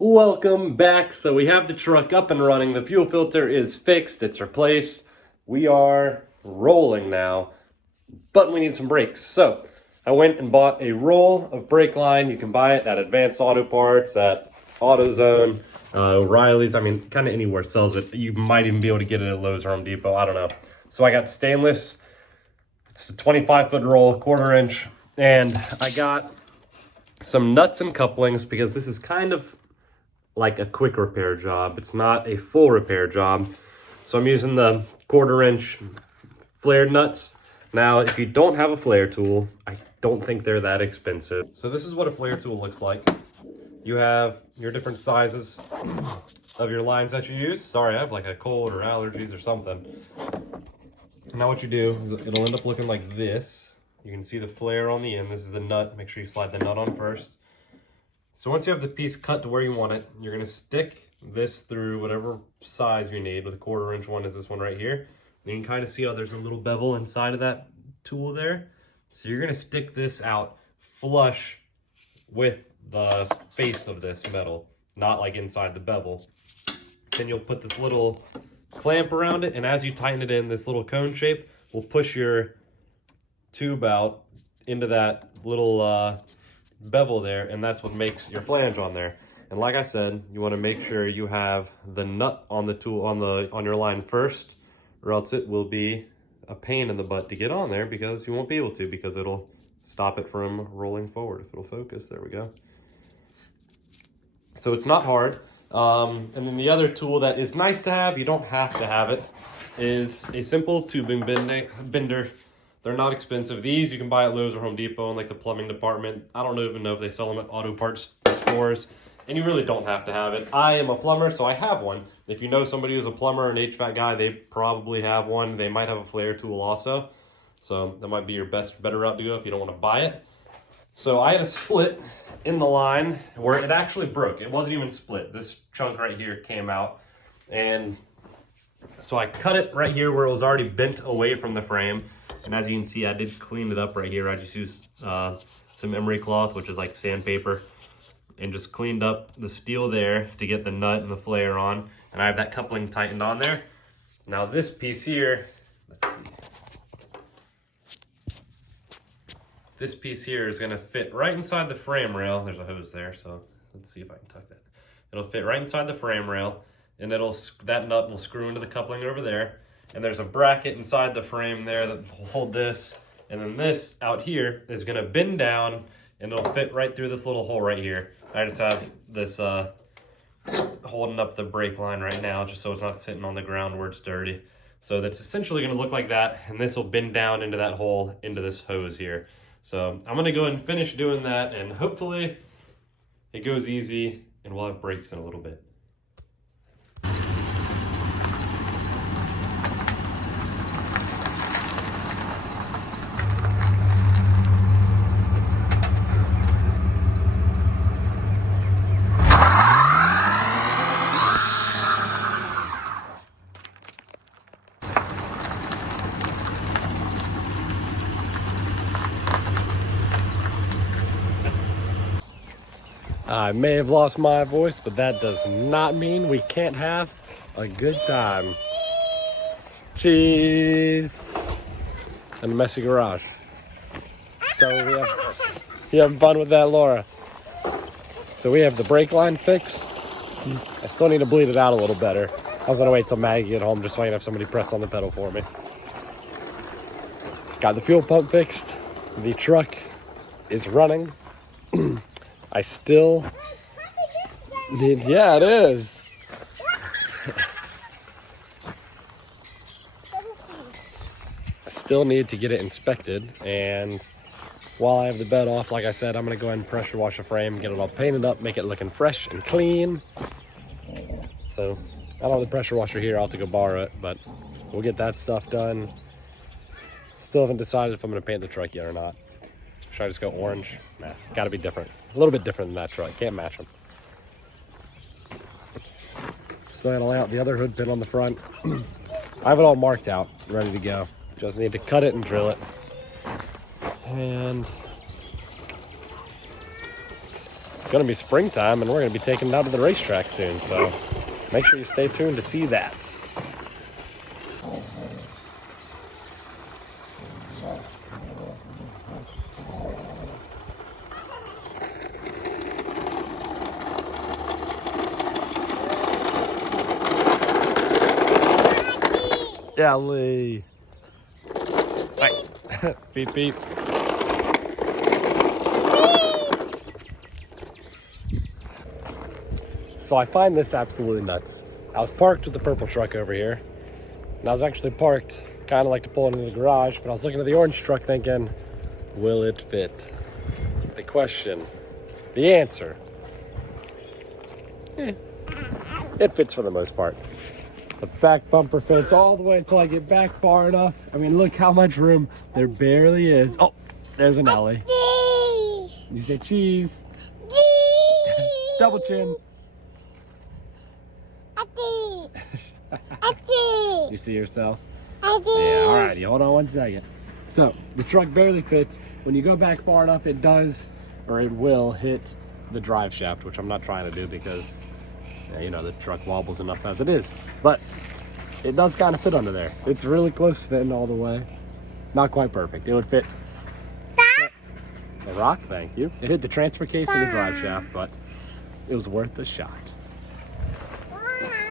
Welcome back. So we have the truck up and running. The fuel filter is fixed. It's replaced. We are rolling now, but we need some brakes. So I went and bought a roll of brake line. You can buy it at Advanced Auto Parts, at AutoZone, O'Reilly's. I mean, kind of anywhere sells it. You might even be able to get it at Lowe's or Home Depot. I don't know. So I got stainless. It's a 25-foot roll, 1/4 inch. And I got some nuts and couplings because this is kind of like a quick repair job. It's not a full repair job. So I'm using the 1/4 inch flared nuts. Now, if you don't have a flare tool, I don't think they're that expensive. So this is what a flare tool looks like. You have your different sizes of your lines that you use. Sorry, I have like a cold or allergies or something. Now what you do is it'll end up looking like this. You can see the flare on the end. This is the nut. Make sure you slide the nut on first. So once you have the piece cut to where you want it, you're going to stick this through whatever size you need. With a 1/4 inch one is this one right here. And you can kind of see how there's a little bevel inside of that tool there. So you're going to stick this out flush with the face of this metal, not like inside the bevel. Then you'll put this little clamp around it, and as you tighten it in, this little cone shape will push your tube out into that little bevel there, and that's what makes your flange on there. And like I said, you want to make sure you have the nut on the tool on your line first, or else it will be a pain in the butt to get on there because you won't be able to, because it'll stop it from rolling forward. If it'll focus, there we go. So it's not hard. And then the other tool that is nice to have, you don't have to have it, is a simple tubing bender. They're not expensive. These you can buy at Lowe's or Home Depot in like the plumbing department. I don't even know if they sell them at auto parts stores. And you really don't have to have it. I am a plumber, so I have one. If you know somebody who's a plumber, an HVAC guy, they probably have one. They might have a flare tool also. So that might be your better route to go if you don't want to buy it. So I had a split in the line where it actually broke. It wasn't even split. This chunk right here came out. And so I cut it right here where it was already bent away from the frame. And as you can see, I did clean it up right here. I just used some emery cloth, which is like sandpaper, and just cleaned up the steel there to get the nut and the flare on. And I have that coupling tightened on there. Now this piece here, let's see. This piece here is gonna fit right inside the frame rail. There's a hose there, so let's see if I can tuck that. It'll fit right inside the frame rail, and that nut will screw into the coupling over there. And there's a bracket inside the frame there that will hold this. And then this out here is gonna bend down, and it'll fit right through this little hole right here. I just have this holding up the brake line right now, just so it's not sitting on the ground where it's dirty. So that's essentially gonna look like that, and this will bend down into that hole, into this hose here. So I'm gonna go and finish doing that, and hopefully it goes easy, and we'll have brakes in a little bit. I may have lost my voice, but that does not mean we can't have a good time. Cheese! And a messy garage. So you having fun with that, Laura? So we have the brake line fixed. I still need to bleed it out a little better. I was gonna wait till Maggie get home just so I can have somebody press on the pedal for me. Got the fuel pump fixed. The truck is running. I still need, yeah, it is. I still need to get it inspected, and while I have the bed off, like I said, I'm gonna go ahead and pressure wash the frame, get it all painted up, make it looking fresh and clean. So I don't have the pressure washer here, I'll have to go borrow it, but we'll get that stuff done. Still haven't decided if I'm gonna paint the truck yet or not. Should I just go orange? Nah, gotta be different. A little bit different than that truck, can't match them. Still gotta lay out the other hood pin on the front. I have it all marked out, ready to go. Just need to cut it and drill it. And going to be springtime, and we're going to be taking it out to the racetrack soon. So make sure you stay tuned to see that. Ellie. Right. Beep, beep. So I find this absolutely nuts. I was parked with the purple truck over here, and I was actually parked kind of like to pull into the garage, but I was looking at the orange truck thinking, will it fit? The question, the answer, it fits for the most part. The back bumper fits all the way until I get back far enough. I mean, look how much room there barely is. Oh, there's an Ellie. You say cheese. Double chin. You see yourself? Yeah, alrighty, hold on 1 second. So, the truck barely fits. When you go back far enough, it does, or it will, hit the drive shaft, which I'm not trying to do because, you know, the truck wobbles enough as it is. But it does kind of fit under there. It's really close to fitting all the way. Not quite perfect. It would fit the rock, thank you. It hit the transfer case and the drive shaft, but it was worth a shot.